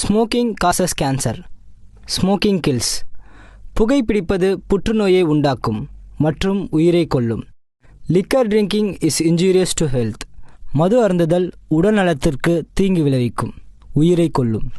Smoking causes cancer. Smoking kills. புகைப்பிடிப்பது புற்றுநோயை உண்டாக்கும் மற்றும் உயிரை கொல்லும். Liquor drinking is injurious to health. மது அருந்துதல் உடல் நலத்திற்கு தீங்கு விளைவிக்கும், உயிரை கொல்லும்.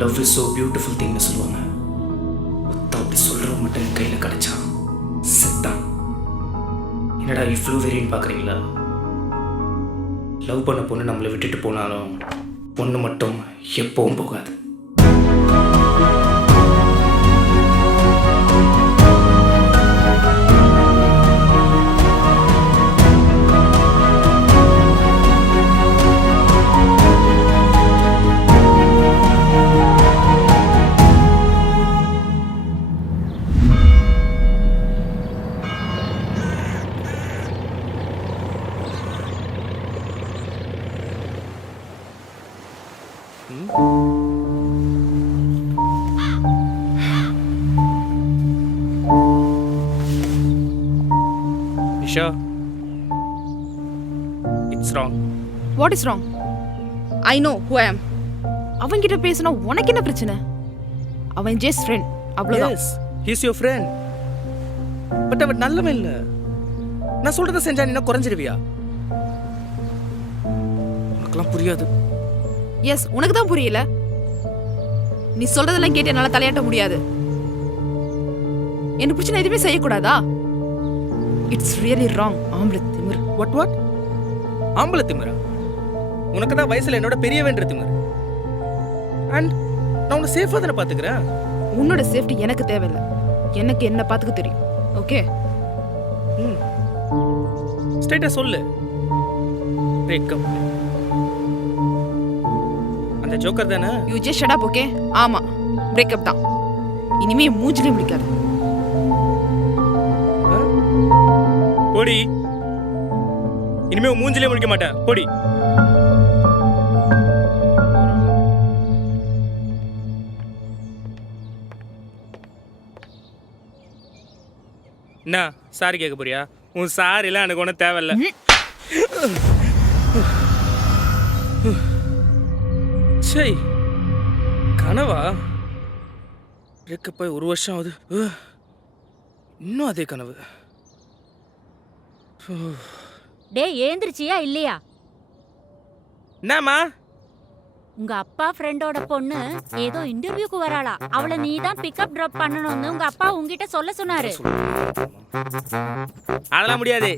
லவ் இஸ் ஸோ பியூட்டிஃபுல் திங்னு சொல்லுவாங்க. ஒத்தா அப்படி சொல்கிறவங்க மட்டும் என் கையில் கிடச்சான் செத்தான். என்னடா இவ்வளோ வெறின்னு பார்க்குறீங்களா? லவ் பண்ண பொண்ணு நம்மளை விட்டுட்டு போனாலும் பொண்ணு மட்டும் எப்பவும் போகாது. Nisha, it's wrong. What is wrong? I know who I am. அவன்கிட்ட பேசினா உனக்கு என்ன பிரச்சனை? அவன் ஜஸ்ட் ஃப்ரெண்ட், அவ்வளவுதான். Yes, he's your friend. But அவன் நல்லவன் இல்ல. நான் சொல்றத செஞ்சா நீ குறைஞ்சிருவியா? உனக்கெல்லாம் புரியாது. எஸ், உனக்கு தான் புரியல. நீ சொல்றதெல்லாம் கேட்டு என்னால தலையாட்ட முடியாது. என்ன பிரச்சனை எதுவுமே செய்யக்கூடாதா? It's really wrong. ஆம்பளை திமிர். வாட் ஆம்பளை திமிரா? உனக்கு தான் வயசுல என்னோட பெரியவன்ற திமிர். அண்ட் நான் உன்னை சேஃபா தானே பாத்துக்கிறேன். உன்னோட சேஃப்டி எனக்கு தேவையில்லை. எனக்கு என்ன பாத்துக்க தெரியும். ஓகே, ஸ்ட்ரைட்டா சொல்லு. பிரேக்கப். அந்த ஜோக்கர் தானே? You just shut up. Okay, ஆமா, பிரேக்கப் தான். இனிமே மூஞ்சிலே முடிக்காது. போடி. இனிமே மூஞ்சிலே முடிக்க மாட்டேன். போடி. என்ன சாரி கேட்க போறியா? உன் சாரி எல்லாம் எனக்கு ஒன்றும் தேவையில்ல. சரி, கனவா? பிரேக்கப் போய் 1 வருஷம் ஆகுது. இன்னும் அதே கனவு. டேய், ஏந்திரிச்சியா இல்லையா? என்னம்மா? உங்க அப்பா ஃப்ரெண்டோட பொண்ணு ஏதோ இன்டர்வியூக்கு வராளா. அவளை நீ தான் பிக்கப் டிராப் பண்ணணும்னு உங்க அப்பா உங்ககிட்ட சொல்ல சொன்னாரு. அதெல்லாம் முடியாது.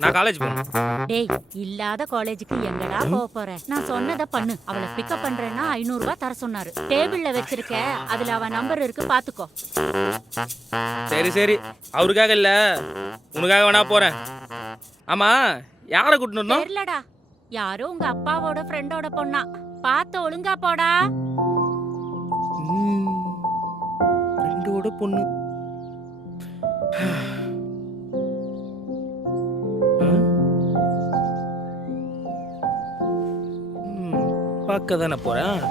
நான் காலேஜ் போகணும். டேய், இல்லாத காலேஜுக்கு எங்கடா போக போற? நான் சொன்னதை பண்ணு. அவளை பிக்கப் பண்றேன்னா 500 ரூபாய் தர சொன்னாரு. டேபிள்ல வச்சிருக்க, அதுல அவ நம்பர் இருக்கு, பாத்துக்கோ. சரி, அவருக்காக இல்ல, உனக்காக வேணா போறேன். ஆமா, யாரை கூட்டிட்டு வரணும்? தெரியலடா, யாரோ உங்க அப்பாவோட ஃப்ரெண்டோட பொண்ணா. பார்த்து ஒழுங்கா போடா. ஃப்ரெண்டோட பொண்ணு. பார்க்க தானே போகிறேன்.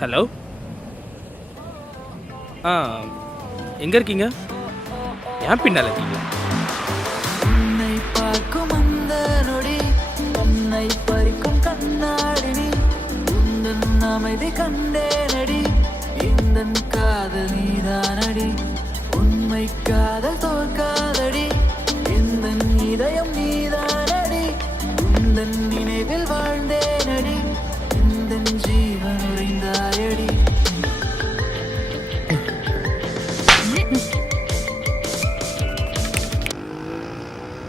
ஹலோ, எங்கே இருக்கீங்க? ஏன் பின்னால் இருக்கீங்க? உன்னை பார்க்கும் அந்த நொடி உன்னை பறிக்கும் கண்ணாடி உந்தன் அமைதி கண்டேனடி இந்த காதல் நீதானடி உண்மை காதல் தோற்காதடி இந்த இதயம் நீதானடி உந்தன் நினைவில் வாழ்ந்தேனடி இந்த ஜீவன் உறைந்தாயடி.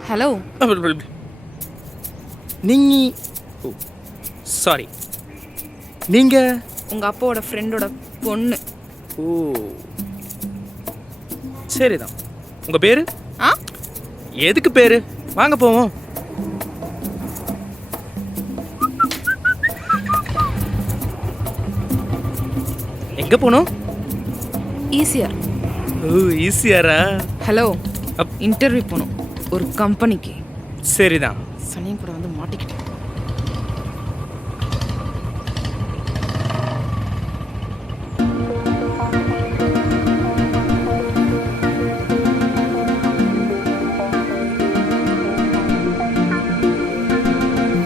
ஹலோ, சாரி, நீங்கள் உங்கள் அப்பாவோட ஃப்ரெண்டோட பொண்ணு. ஓ சரிதான். உங்கள் பேர்? ஆ, எதுக்கு பேர்? வாங்க போவோம். எங்கே போகணும்? ஈஸியார். ஓ ஈஸியாரா? ஹலோ, இன்டர்வியூ போகணும் ஒரு கம்பெனிக்கு. சரிதான். சனியும் கூட வந்து மாட்டிக்கிட்டேன்.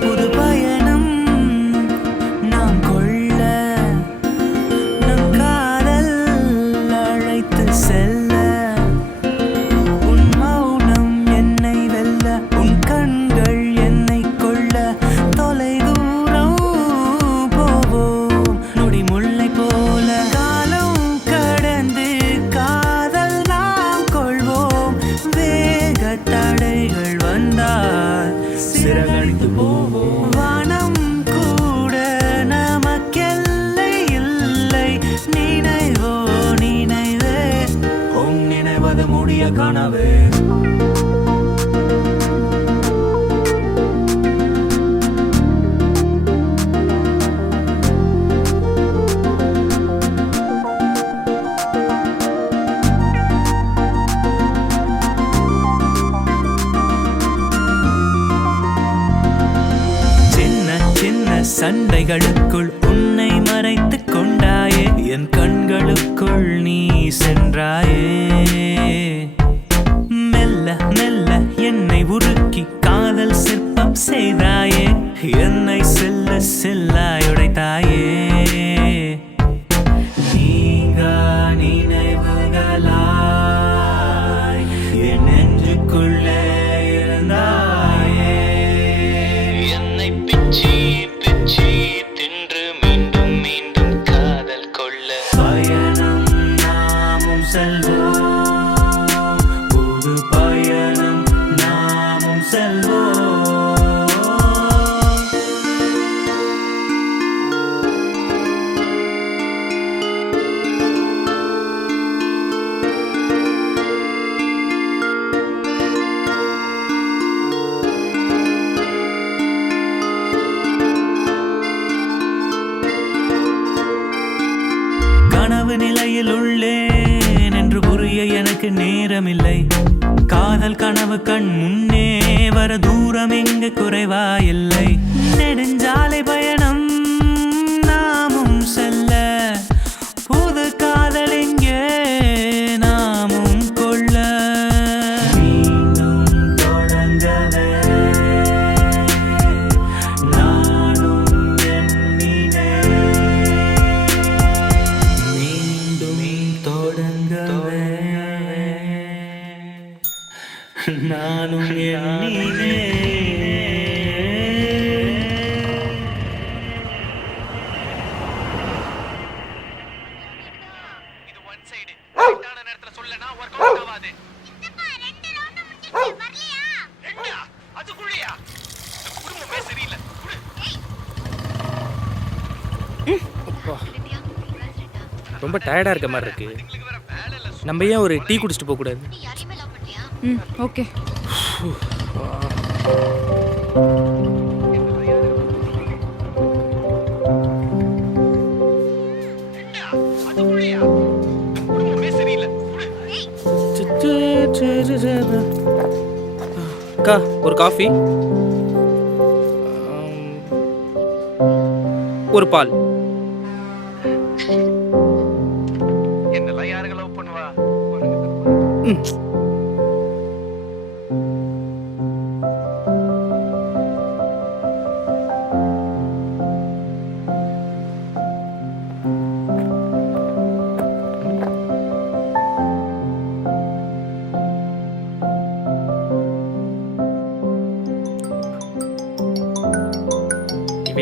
புது பயணம் நாம் கொள்ள நம் காதல் அழைத்து செல்ல உன் மௌனம் என்னை வெல்ல உன் கண்கள் என்னை கொள்ள தொலை தூரம் போவோம் நொடி முல்லை போல காலம் கடந்து காதல் நாம் கொள்வோம் வேக தடைகள் வந்தால் சிறகடித்து போவோம் வானம் கூட நமக்கெல்லை இல்லை நினைவோ நினைவே உன் நினைவது முடிய கனவே. சின்ன சின்ன சண்டைகளுக்குள் உன்னை மறைத்துக் கொண்டாயே என் கண்களுக்குள் நீ சென்றாயே மெல்ல மெல்ல என்னை உருக்கி காதல் சிற்பம் செய்தாயே என்னை செல்ல செல்லாய் உடைத்தாயே நீங்கா நினைவுகளாய் என் நெஞ்சுக்குள்ளே இருந்தாயே என்னை பிச்சி பிச்சி தின்று மீண்டும் மீண்டும் காதல் கொள்ள பயணம் நாமும் செல்வோம் புது பயணம் நாமும் செல்வோம். கனவு நிலையில் உள்ளேன் என்று புரிய எனக்கு நேரமில்லை காதல் கனவு கண் முன்னே வர தூரம் எங்கு குறைவா இல்லை நெடுஞ்சாலை பயணம் நாமும் செல்ல புது காதல் எங்கே நாமும் கொள்ள மீண்டும் தொடங்கவே நானும் எண்ணினேன் மீண்டும் தொடங்கவே நானும் எண்ணினேன். ரொம்ப டயர்டாக இருக்க மாதிரி இருக்கு. நம்ம ஏன் ஒரு டீ குடிச்சிட்டு போகக்கூடாது? ம் ஓகே. அக்கா ஒரு காஃபி, ஒரு பால். என்னெல்லாம் யாருங்க லவ் பண்ணுவா? ம்.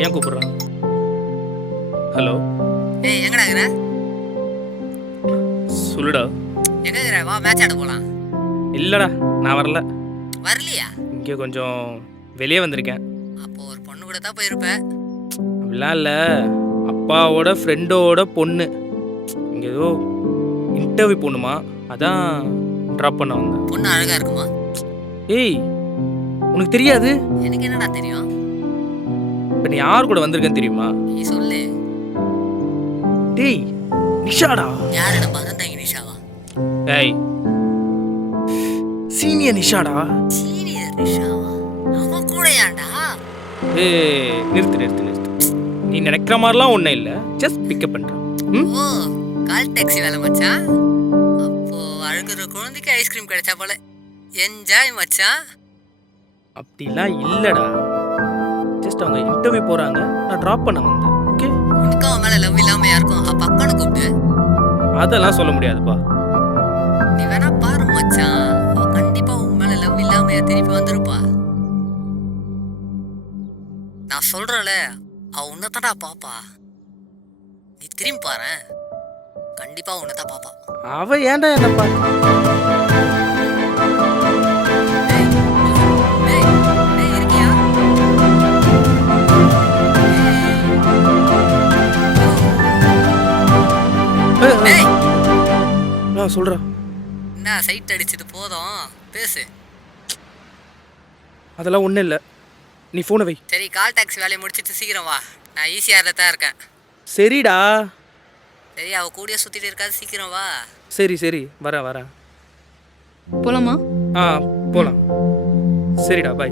ஏன் கூப்பிடுறான்? ஹலோ, ஏய் எங்கடா இருக்கிற? சொல்லுடா. எங்க இருக்கிற? வா மேட்ச் ஆட போலாம். இல்லடா, நான் வரல. வரலையா? இங்கே கொஞ்சம் வெளியே வந்திருக்கேன். அப்போ ஒரு பொண்ணு கூட தான் போயிருப்ப. அப்படிலாம் இல்லை, அப்பாவோட ஃப்ரெண்டோட பொண்ணு. இங்கே ஏதோ இன்டர்வியூ போகணுமா, அதான் ட்ராப் பண்ண வந்தேன். பொண்ணு அழகா இருக்குமா? ஏய், உனக்கு தெரியாது? எனக்கு என்னடா தெரியும்? இப்போ நீ யார் கூட வந்திருக்கேன்னு தெரியுமா? நீ சொல்லு. டேய், நிஷாடா. யாரு நம்ம அறந்தாங்க நிஷாவா? ஏய், சீனியர் நிஷாடா. சீனியர் நிஷாவா? அவன் கூட ஏன்டா? ஏய், நிறுத்து. நீ நினைக்கிற மாதிரிலாம் ஒன்றும் இல்லை, ஜஸ்ட் பிக்கப் பண்ணுறேன். ஓ, கால் டாக்ஸி வேலை மச்சான். அப்போ அழுகுற குழந்தைக்கு ஐஸ்கிரீம் கிடைச்சா போல. என்ஜாய் மச்சான். அப்படிலாம் இல்லைடா, ஜஸ்ட் அவங்க இன்டர்வியூ போகிறாங்க, நான் ட்ராப் பண்ண வந்தேன். ஓகே, உனக்கு அவன் மேல லவ் இல்லாம யாருக்கும் அப்ப அக்கானு கூப்பிட்டு. அதெல்லாம் சொல்ல முடியாதுப்பா. நீ வேணா பாரு மச்சான், அவ கண்டிப்பா உன் மேல லவ் இல்லாம திருப்பி வந்திருப்பா. நான் சொல்றேன்ல, அவ உன்னதான்டா பாப்பா. நீ திரும்பி பாரு, கண்டிப்பா உன்னதான் பாப்பா. அவ ஏன்டா என்ன பார்க்க? இருக்கியா? நான் சொல்கிறேன். என்ன சைட் அடிச்சது போதும், பேசு. அதெல்லாம் ஒன்றும் இல்லை, நீ ஃபோனை வை. சரி, கால் டாக்ஸி வேலையை முடிச்சிட்டு சீக்கிரம் வா. நான் ஈஸியாக தான் இருக்கேன். சரிடா. சரி, அவ கூடயே சுத்திட்டு இருக்காது, சீக்கிரம் வா. சரி, வரேன். போலாமா? ஆ, போகலாம். சரிடா, பை.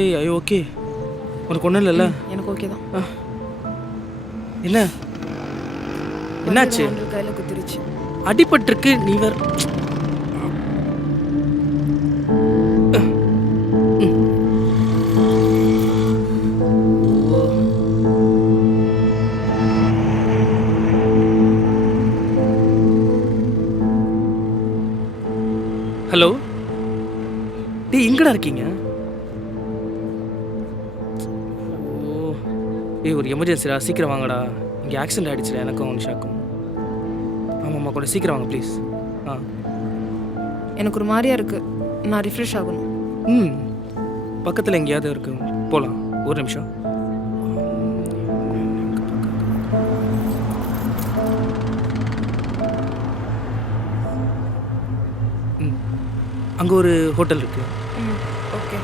ஏய், ஐயோ, ஓகே, உனக்கு ஒன்றும் இல்லைல்ல? எனக்கு ஓகே தான். என்னாச்சு? கையில குத்திருச்சு. அடிபட்டிருக்கு, நீ வேற. ஹலோ, டேய், எங்கடா இருக்கீங்க? ஏய், ஒரு எமர்ஜென்சிடா, சீக்கிரம் வாங்கடா. இங்கே ஆக்சிடென்ட் ஆகிடுச்சுடா, எனக்கும் நிஷாக்கும். ஆமாம்மா, கொஞ்சம் சீக்கிரம் வாங்க ப்ளீஸ். ஆ, எனக்கு ஒரு மாதிரியா இருக்கு, நான் ரிஃப்ரெஷ் ஆகணும். ம், பக்கத்தில் எங்கேயாவது இருக்கு, போகலாம். ஒரு நிமிஷம். ம், அங்கே ஒரு ஹோட்டல் இருக்கு. ஓகே.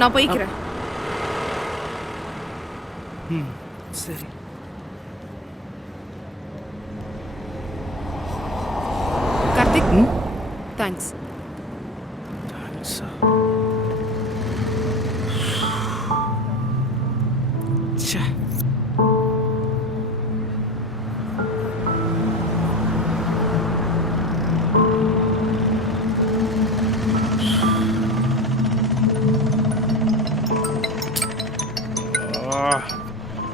நான் போய்க்கிறேன். சரி. கார்த்திக், தேங்க்ஸ்.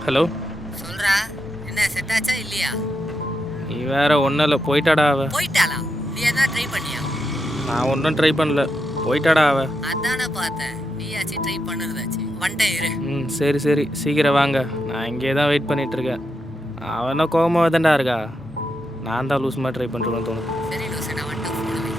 ஹலோ சொல்றா, என்ன செட் ஆச்சா இல்லையா? நீ வேற ஒன்றும் இல்லை, போயிட்டாடா அவ. போயிட்டாளா? நீ எதனா ட்ரை பண்ணியா? நான் ஒன்றும் ட்ரை பண்ணல, போயிட்டாடா அவ. அதானே பார்த்தேன், நீயாச்சும் ட்ரை பண்ணுறதாச்சு. வந்துட்டேன் இரு. சரி சரி, சீக்கிரம் வாங்க, நான் இங்கே தான் வெயிட் பண்ணிட்டு இருக்கேன். அவனா கோபமாக தான்டா இருக்கா, நான் தான் லூஸ் மாதிரி ட்ரை பண்ணுறேன்னு தோணுது. சரி லூசு, நான் வந்துட்டு ஃபோனை வை.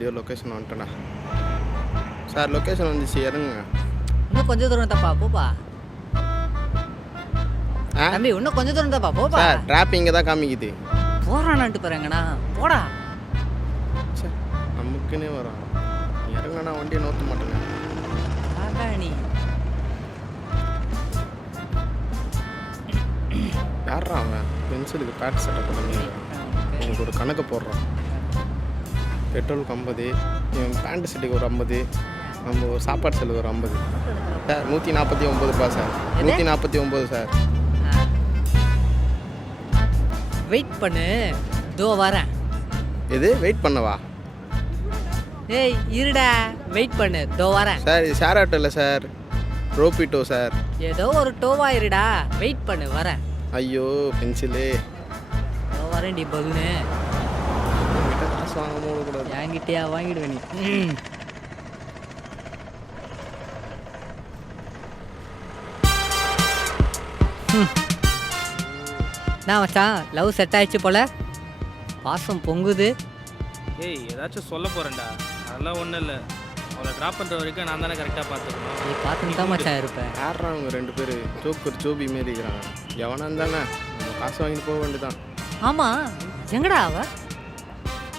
இப்படியோ லொக்கேஷன் வந்துட்டேண்ணா. சார் லொக்கேஷன் வந்துச்சு, இறங்குங்க. இன்னும் கொஞ்சம் தூரம் தாப்பா, போப்பா. தம்பி இன்னும் கொஞ்சம் தூரம் தாப்பா, போப்பா. சார் டிராப் இங்கே தான் காமிக்குது. போறானான்ட்டு பாருங்கண்ணா, போடா. சார் நமக்குன்னே வரும், இறங்கண்ணா, வண்டியை நோத்த மாட்டேங்க. நீ யாரா அவன் பென்சிலுக்கு பேட் செட்டப் பண்ணி எனக்கு ஒரு கணக்கு போடுறான். பெட்ரோலுக்கு 50, இவன் பேண்ட் செட்டுக்கு ஒரு 50, நம்ம ஒரு சாப்பாடு செலவு ஒரு 50. சார் 149 ரூபா சார். 149 சார். வெயிட் பண்ணு, தோ வரேன். எது வெயிட் பண்ணவா? ஏய் இருடா, வெயிட் பண்ணு, தோ வரேன். சார் இது ஷேர் ஆட்டோ இல்லை சார், ரோபிட்டோ சார். ஏதோ ஒரு டோவா இருடா, வெயிட் பண்ணு, வரேன். ஐயோ பென்சிலு, தோ வரேன். டி பலூனு காசு வாங்க போடக்கூடாது. என்கிட்டயா வாங்கிடுவேன் நீ. நான் மச்சான், லவ் செட் ஆயிடுச்சு போல, பாசம் பொங்குது. ஏய் ஏதாச்சும் சொல்ல போகிறேன்டா, அதெல்லாம் ஒன்றும் இல்லை. அவளை ட்ராப் பண்ணுற வரைக்கும் நான் தானே கரெக்டாக பார்த்துக்கணும். நீ பார்த்துன்னு தான் மச்சான் இருப்பேன். யாரா அவங்க 2 பேர் ஜோக்கர் ஜோபி மாரி இருக்கிறாங்க. எவனா இருந்தானே நம்ம காசு வாங்கிட்டு போக வேண்டியதான். ஆமா, எங்கடா அவ?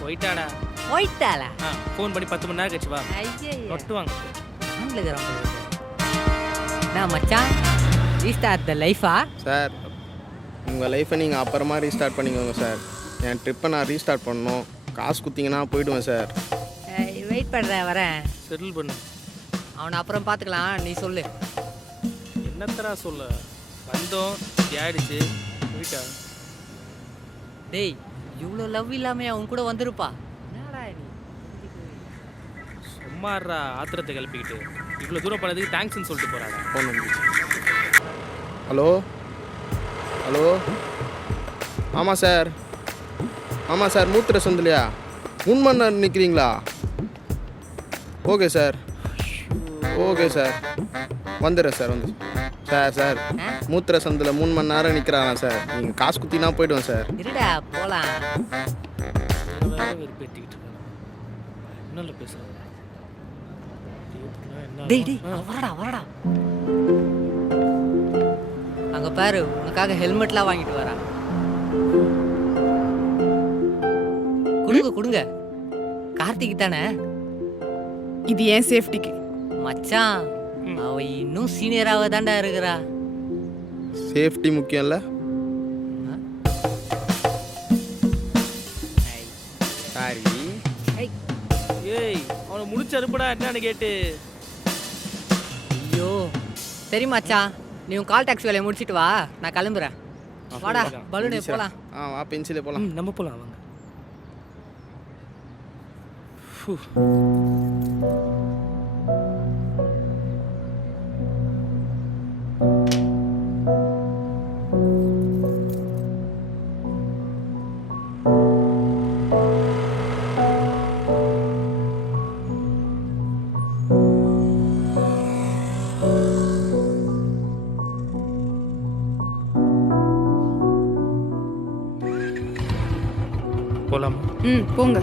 போயிட்டாடா. போயிட்டாளா? ஃபோன் பண்ணி 10 மணி நேரம் கழிச்சு வா, ஐயே நொட்டு வாங்க. நான் மச்சான், ரீஸ்டார்ட் த லைஃபா? சார் உங்கள் லைஃப்பை நீங்கள் அப்புறமா ரீஸ்டார்ட் பண்ணிக்கோங்க சார். என் ட்ரிப்பை நான் ரீஸ்டார்ட் பண்ணணும். காசு குத்திங்கன்னா போயிடுவேன் சார். வெயிட் பண்ணுறேன், வரேன். செட்டில் பண்ணு. அவனை அப்புறம் பார்த்துக்கலாம், நீ சொல்லு. என்னத்தரா சொல்ல, வந்தோம் ஆயிடுச்சு, போயிட்டா. டேய் இவ்வளோ லவ் இல்லாமல் அவன் கூட வந்துருப்பா. என்னடா நீ சும்மாறா, ஆத்திரத்தை கிளப்பிக்கிட்டு இவ்வளோ தூரம் பண்ணதுக்கு தேங்க்ஸ்ன்னு சொல்லிட்டு போகிறாடா. ஃபோன் வந்துச்சு. ஹலோ ஹலோ, ஆமாம் சார், ஆமாம் சார், மூத்திர சந்திலையா 3 மணி நேரம் நிற்கிறீங்களா? ஓகே சார், ஓகே சார், வந்துடுறேன் சார். வந்து சார் சார் மூத்திர சந்தில் 3 மணி நேரம் நிற்கிறானா சார்? நீங்கள் காசு குத்தினா போய்டுவேன் சார். இருடா போகலாம். வேற வெறுப்பேற்றிக்கிட்டு இருக்கேன், என்ன பேசுகிறேன். டேய் டேய் வரடா வரடா. அங்கே பாரு, உனக்காக ஹெல்மெட்லாம் வாங்கிட்டு வரா. கொடுங்க கொடுங்க. கார்த்திக் தானே? இது ஏன் சேஃப்டிக்கு மச்சான், அவ இன்னும் சீனியராக தாண்டா இருக்கிறா. சேஃப்டி முக்கியம் இல்லை? சாரி. ஏய் அவனை முடிச்சு அனுப்புடா, என்னன்னு கேட்டு. ஐயோ சரி மச்சான், நீ உன் கால் டாக்ஸி வேலையை முடிச்சிட்டு வா, நான் கிளம்புறேன். வாடா பலூனே போகலாம். வா பென்சிலே போகலாம். நம்ம போகலாம் வாங்க. போகலாமா? போங்க.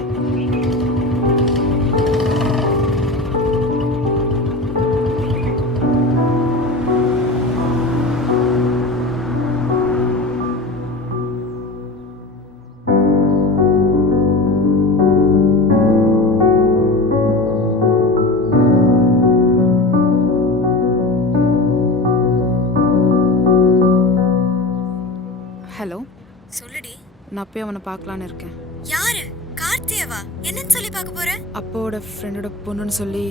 ஹலோ சொல்லுடி. நான் போய் அவனை பார்க்கலான்னு இருக்கேன். யாரு? கார்த்தியவா? என்னன்னு சொல்லி பார்க்க போற? அப்போட ஃப்ரெண்டோட பொண்ணுன்னு சொல்லி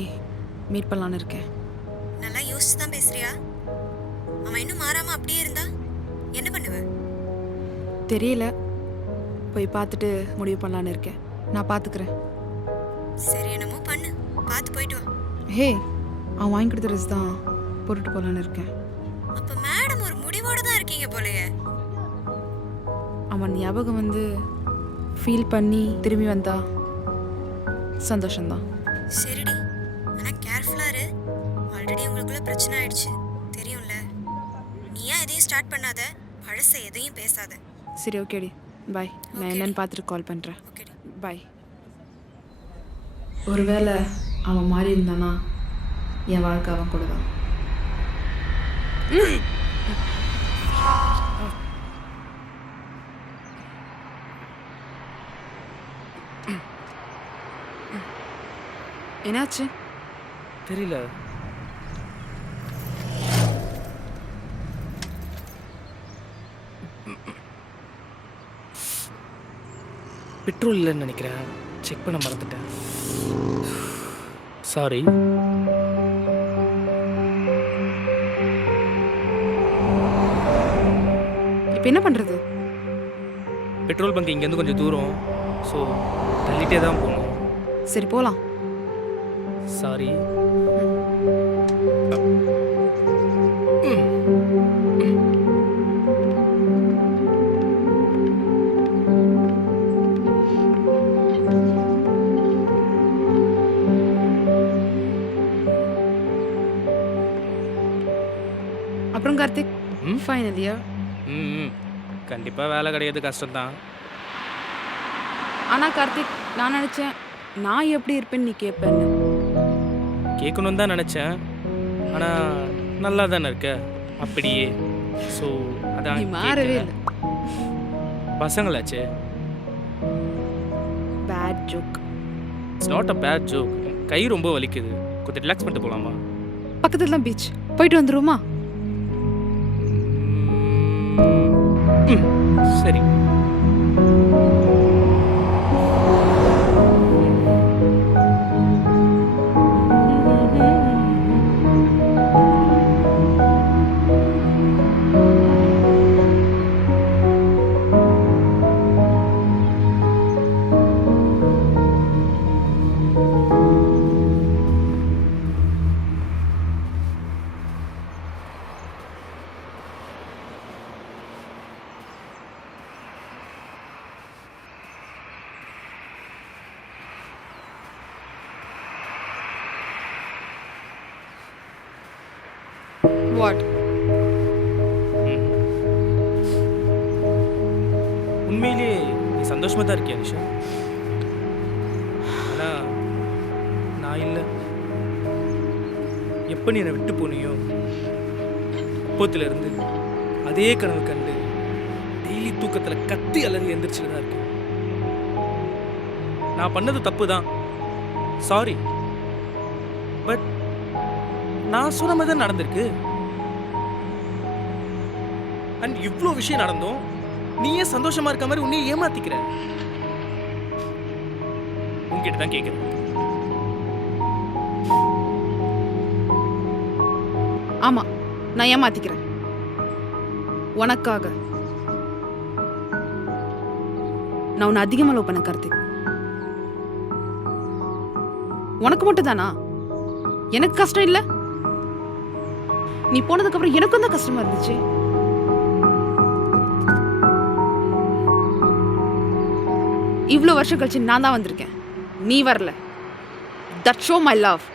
மீட் பண்ணலான்னு இருக்கேன். நல்லா யோசிச்சு தான் பேசுறியா? அவன் இன்னும் மாறாம அப்படியே இருந்தா என்ன பண்ணுவ? தெரியல, போய் பார்த்துட்டு முடிவு பண்ணலான்னு இருக்கேன். நான் பார்த்துக்கிறேன். சரி என்னமோ பண்ணு, பார்த்து போயிட்டு வா. ஹே, அவன் வாங்கி கொடுத்த ட்ரெஸ் தான் போட்டுட்டு போகலான்னு இருக்கேன். அப்ப மேடம் ஒரு முடிவோட தான் இருக்கீங்க போலயே. அவன் ஞாபகம் வந்து ஃபீல் பண்ணி திரும்பி வந்தா சந்தோஷம்தான். சரிடி, ஆனா கேர்ஃபுல்லா இரு. ஆல்ரெடி உங்களுக்குள்ள பிரச்சனை ஆயிடுச்சு தெரியும்ல. நீயா எதையும் ஸ்டார்ட் பண்ணாத, பழச எதையும் பேசாத. சரி ஓகேடி, பாய். நான் என்னன்னு பார்த்துட்டு கால் பண்ணுறேன். ஓகேடி. பாய். ஒருவேளை அவன் மாறி இருந்தானா என் வாழ்க்கை அவன் கூட தான். என்னாச்சு? தெரியல. பெட்ரோல் இல்லைன்னு நினைக்கிறேன், செக் பண்ண மறந்துட்டேன். சாரி. இப்போ என்ன பண்ணுறது? பெட்ரோல் பங்க் இங்கேருந்து கொஞ்சம் தூரம், ஸோ தள்ளிட்டே தான் போகணும். சரி போகலாம். சாரி. அப்புறம் கார்த்திக், ஃபைனல் இயர். கண்டிப்பாக வேலை கிடையாது, கஷ்டம்தான். ஆனால் கார்த்திக், நான் நினச்சேன் நான் எப்படி இருப்பேன்னு நீ கேட்பேன்னு. கேட்கணுன்னு தான் நினச்சேன், ஆனால் நல்லா தானே இருக்க அப்படியே. ஸோ அதான் நீ மாறவே இல்லை. பசங்களாச்சே. Bad joke. It's not a bad joke. கை ரொம்ப வலிக்குது, கொஞ்சம் ரிலாக்ஸ் பண்ணிட்டு போகலாமா? பக்கத்துல தான் பீச், போயிட்டு வந்துருமா? சரி. What? உண்மையிலே நீ சந்தோஷமா தான் இருக்கியா நிஷா? ஆனால் நான் இல்லை. எப்போ நீ என்னை விட்டு போனியோ அப்போத்திலிருந்து அதே கனவு கண்டு டெய்லி தூக்கத்தில் கத்தி அலறி எந்திரிச்சுட்டு தான் இருக்கேன். நான் பண்ணது தப்பு தான், சாரி. பட் நான் சொன்ன மாதிரி தான் நடந்திருக்கு. அண்ட் இவ்வளோ விஷயம் நடந்தும் நீயே சந்தோஷமா இருக்க மாதிரி உன்னையே ஏமாத்திக்கிற. உன்கிட்ட தான் கேட்குறேன். ஆமா, நான் ஏமாத்திக்கிறேன் உனக்காக. நான் உன்னை அதிகமாக லவ் பண்ண கார்த்திக். உனக்கு மட்டும் தானா? எனக்கு கஷ்டம் இல்லை? நீ போனதுக்கு அப்புறம் எனக்கும் தான் கஷ்டமா இருந்துச்சு. இவ்வளோ வருஷம் கழிச்சு நான் தான் வந்திருக்கேன், நீ வரல. That show my love.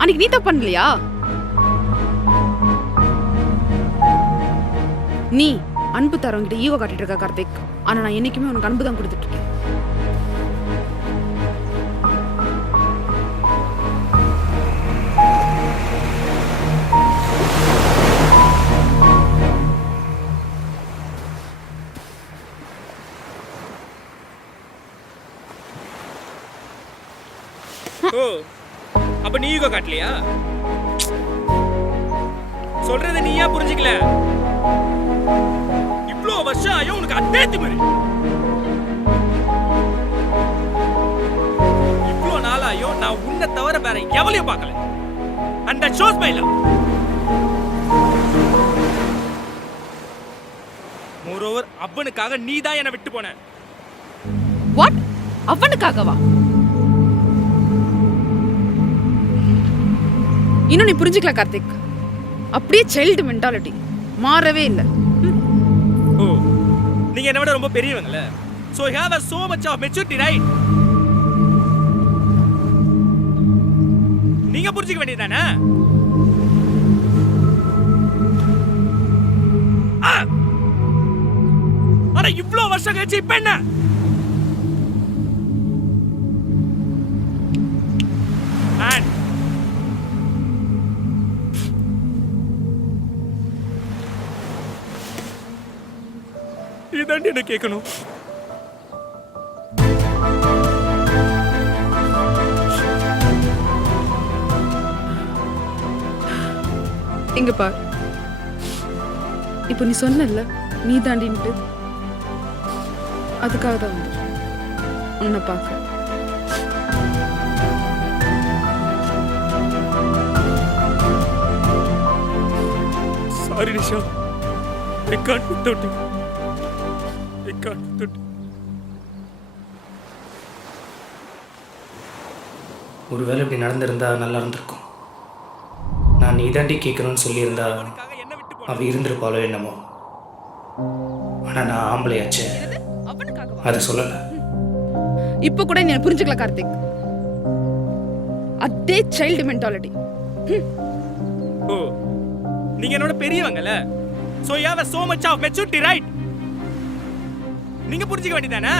அன்னைக்கு நீ தப்பு பண்ணலையா? நீ அன்பு தரவங்கிட்ட ஈகோ காட்டிட்டு இருக்க கார்த்திக். ஆனா நான் என்னைக்குமே உனக்கு அன்பு தான் கொடுத்துட்டு இருக்கேன். ஓ, அப்ப நீ ஈகோ காட்டலையா? சொல்றத நீயா புரிஞ்சுக்கல? இவ்வளோ வருஷம் ஆயும் உனக்கு அதே திமிரு. இவ்வளோ நாளாயும் நான் உன்னை தவிர வேற எவளையும் பார்க்கல. And that shows my love. Moreover அவனுக்காக நீ தான் என்னை விட்டு போன. வாட்? அவனுக்காகவா? இன்னும் நீ புரிஞ்சுக்கல கார்த்திக். அப்படியே சைல்டு மென்டாலிட்டி மாறவே இல்லை. ஓ, நீங்க என்ன விட ரொம்ப பெரியவங்கல்ல. So you have so much of maturity, right? நீங்க புரிஞ்சுக்க வேண்டியதானே? ஆனா இவ்ளோ வருஷம் கழிச்சு இப்ப என்ன? இதாண்டி என்ன கேட்கணும். இங்க பார், இப்போ நீ சொன்னல நீ தாண்டின்ட்டு, அதுக்காக தான் வந்து உன்னை பார்க்க. Sorry Nisha, I can't without you. I can't without you. ஒருவேளை இப்படி நடந்திருந்தா நல்லா இருந்திருக்கும். நான் நீ தாண்டி கேட்கணும்னு சொல்லியிருந்தா அவ இருந்திருப்பாளோ என்னமோ. ஆனால் நான் ஆம்பளையாச்சே, அதை சொல்லலை. இப்போ கூட நீ புரிஞ்சுக்கல கார்த்திக். அதே சைல்டு மென்டாலிட்டி. ஓ, நீங்க என்னோட பெரியவங்கல. So you have so much of maturity, right? நீங்க புரிஞ்சுக்க வேண்டியதானே?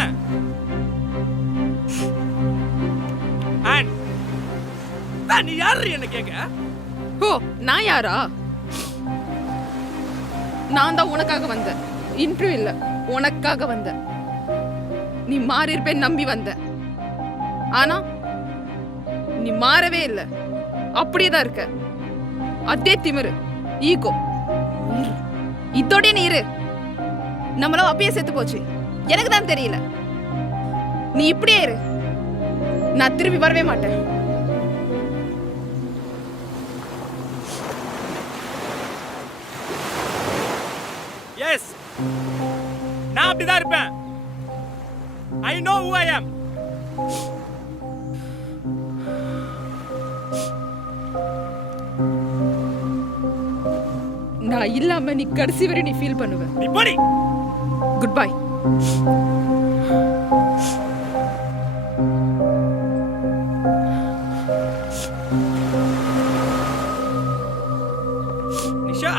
And நீ யாரு என்ன கேட்க? ஓ, நான் யாரா? நான் தான் உனக்காக வந்தேன். இன்டர்வியூ இல்ல, உனக்காக வந்தேன். நீ மாறி இருப்பேன்னு நம்பி வந்த. ஆனா நீ மாறவே இல்லை, அப்படியே தான் இருக்க. அதே திமிரு, ஈகோ. இதோட நீ இரு. நம்மளும் அப்பயே செத்து போச்சு. எனக்கு தான் தெரியல. நீ இப்படியே இரு, நான் திரும்பி வரவே மாட்டேன். எஸ், நான் அப்படிதான் இருப்பேன். I know who I am. நான் இல்லாம நீ கடைசி வரை நீ ஃபீல் பண்ணுவ. நீ போடி. Good bye. நிஷா,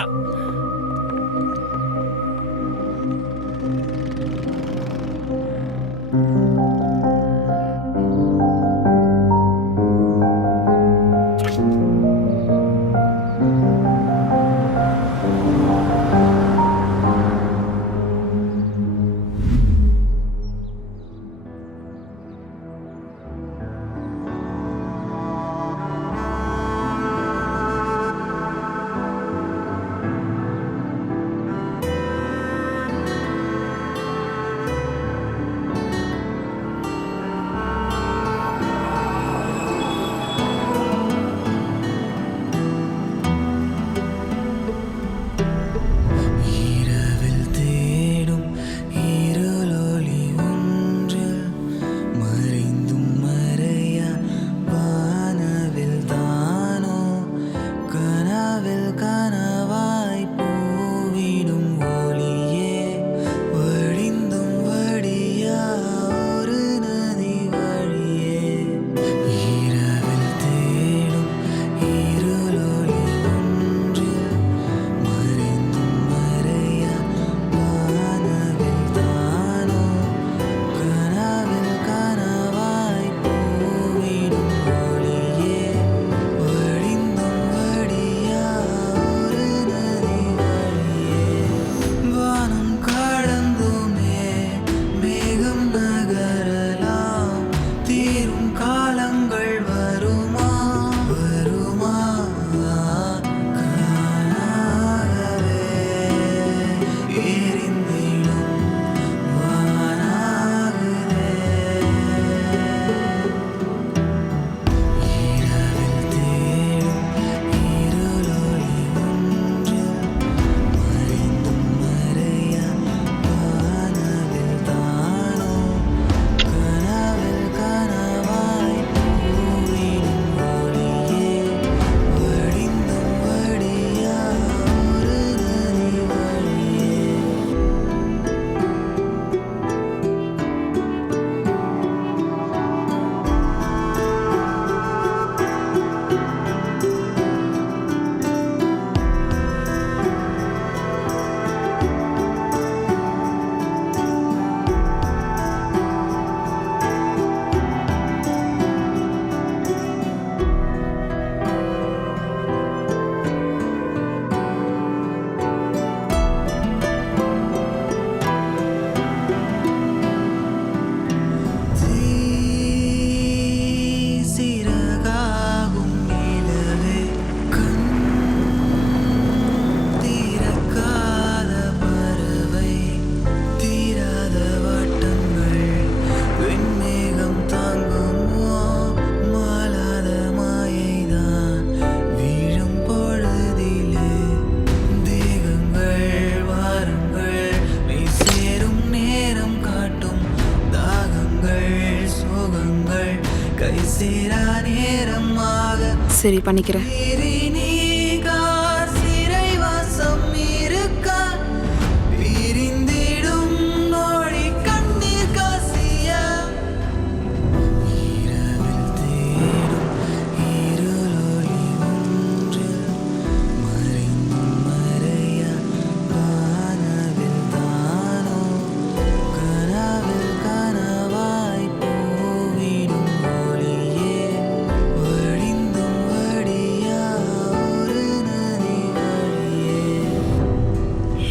சரி பண்ணிக்கிறேன்.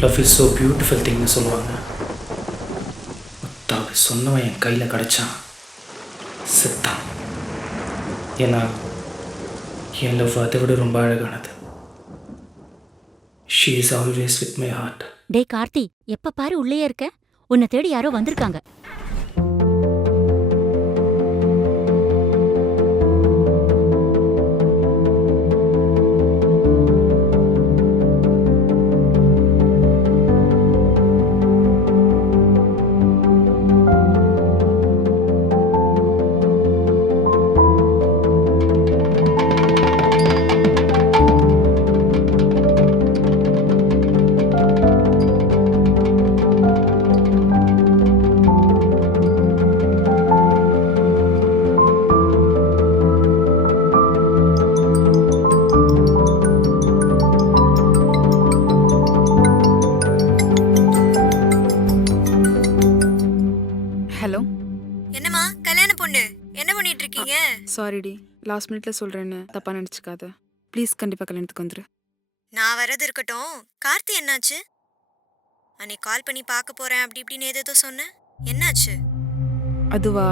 லவ் இஸ் ஸோ பியூட்டிஃபுல் திங்னு சொல்லுவாங்க. அப்படி சொன்னவன் என் கையில் கிடச்சான், செத்தான். ஏன்னா என் லவ் அதை விட ரொம்ப அழகானது. She is always with my heart. டே கார்த்தி, எப்ப பாரு உள்ளேயே இருக்க? உன்னை தேடி யாரோ வந்திருக்காங்க. ஹலோ. என்னம்மா கல்யாண பொண்ணு, என்ன பண்ணிட்டு இருக்கீங்க? சாரிடி, லாஸ்ட் மினிட்ல சொல்றேன்னு தப்பா நினைச்சுக்காத. ப்ளீஸ் கண்டிப்பா கல்யாணத்துக்கு வந்துரு. நான் வரது இருக்கட்டும், கார்த்தி என்னாச்சு? அன்னைக்கு கால் பண்ணி பார்க்க போறேன் அப்படி இப்படின்னு ஏதேதோ சொன்னேன், என்னாச்சு? அதுவா,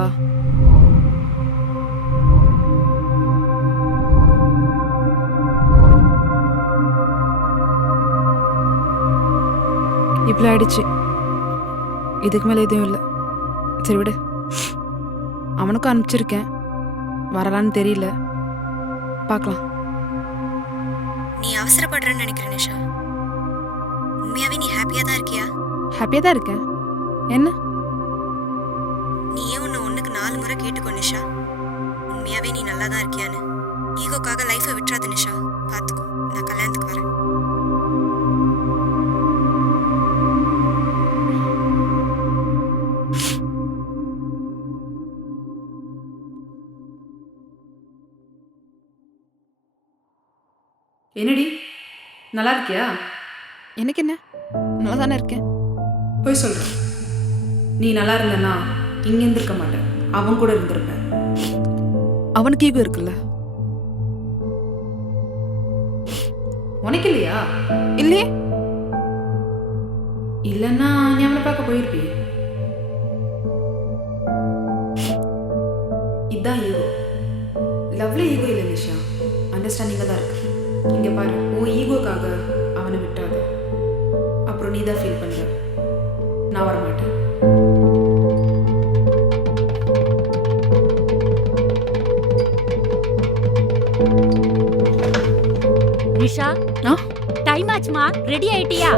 இப்படி ஆயிடுச்சு. இதுக்கு மேலே எதுவும் இல்லை. சரி விடு. அவனுக்கும் அனுப்பிச்சிருக்கேன், வரலான்னு தெரியல, பார்க்கலாம். நீ அவசரப்படுறேன்னு நினைக்கிறேன் நிஷா. உண்மையாவே நீ ஹாப்பியா தான் இருக்கியா? ஹாப்பியாக தான் இருக்கேன். என்ன? நீயே ஒன்றுக்கு 4 முறை கேட்டுக்கோ நிஷா. உண்மையாவே நீ நல்லா தான் இருக்கியான்னு. ஈகோக்காக லைஃபை விட்டுறாத நிஷா, பார்த்துக்கோ. நான் கல்யாணத்துக்கு வரேன். என்னடி, நல்லா இருக்கியா? எனக்கு என்ன, நல்லா தானே இருக்கேன். போய் சொல்கிறேன். நீ நல்லா இருந்தனா இங்கே இருந்திருக்க மாட்டேன், அவன் கூட இருந்திருப்பேன். அவனுக்கு ஈகோ இருக்குல்ல, உனக்கு இல்லையா? இல்லையே. இல்லைன்னா நீ அவனை பார்க்க போயிருப்பியே. இதுதான் ஈகோ. லவ்ல ஈகோ இல்லை நிஷா, அண்டர்ஸ்டாண்டிங்காக தான் இருக்கு. இங்கே பாரு, உன் ஈகோக்காக அவனை விட்டாத, அப்புறம் நீ தான் ஃபீல் பண்ணுற. நான் வரமாட்டேன். நிஷா, டைம் ஆச்சுமா, ரெடி ஆயிட்டியா?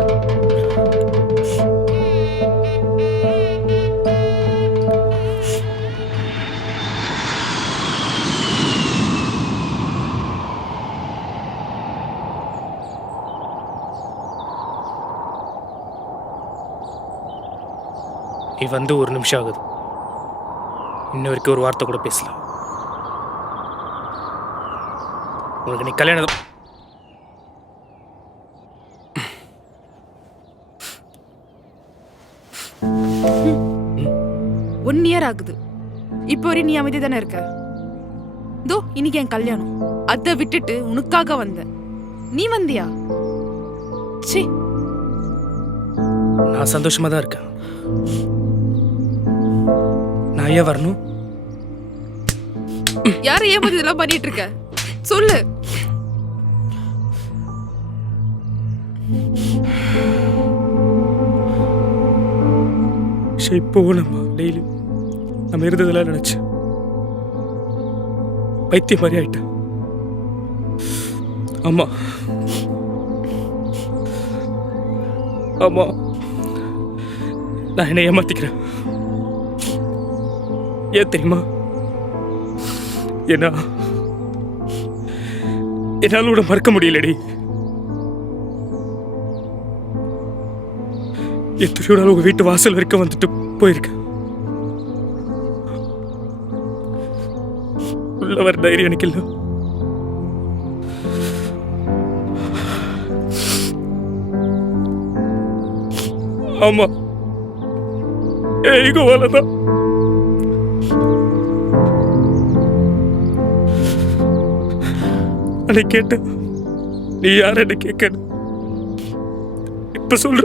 நீ வந்து 1 நிமிஷம் ஆகுது, இன்ன வரைக்கும் ஒரு வார்த்தை கூட பேசல. உனக்கு நீ கல்யாணம் 1 இயர் ஆகுது. இப்போ வரை நீ அமைதி தானே இருக்க. தோ இன்னைக்கு என் கல்யாணம், அதை விட்டுட்டு உனக்காக வந்தேன். நீ வந்தியா? சீ, நான் சந்தோஷமா தான் இருக்கேன். நான் ஏன் வரணும்? யாரை ஏமாத்தி இதெல்லாம் பண்ணிட்டு இருக்க? சொல்லு. இப்போ நம்ம டெய்லி நம்ம இருந்ததெல்லாம் நினைச்சு பைத்திய மாதிரி ஆயிட்டேன். ஆமா ஆமா, நான் என்னை ஏமாத்திக்கிறேன். ஏன் தெரியுமா? ஏன்னா என்னால கூட மறக்க முடியலடி. எத்தனையோ நாள் உங்க வீட்டு வாசல் வரைக்கும் வந்துட்டு போயிருக்கேன். உள்ள வர தைரியம் எனக்கு இல்லை. ஆமா, ஈகோ தான். அன்னைக்கு கேட்ட நீ யார் என்ன கேட்கணும். இப்ப சொல்ற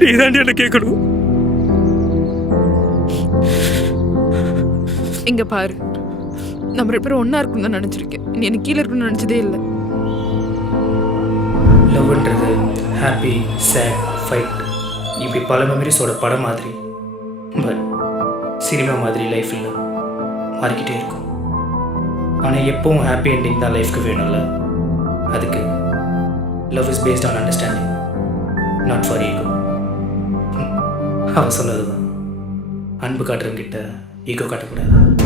நீ தாண்டி என்ன கேட்கணும். இங்க பாரு, நம்ம ரெண்டு பேரும் ஒன்னா இருக்கணும் தான் நினைச்சிருக்கேன். நீ எனக்கு கீழே இருக்கணும்னு நினைச்சதே இல்லை. லவ்ன்றது ஹாப்பி, சேட், ஃபைட் இப்படி பல மெமரிஸோட படம் மாதிரி. பட் சினிமா மாதிரி லைஃப் இல்லை, மாறிக்கிட்டே இருக்கும். ஆனால் எப்பவும் ஹாப்பி என்டிங் தான் லைஃப்க்கு வேணும்ல. அதுக்கு love is based on understanding, not for ego. அவன் சொன்னது தான், அன்பு காட்டுறவங்கிட்ட ஈகோ காட்டக்கூடாது.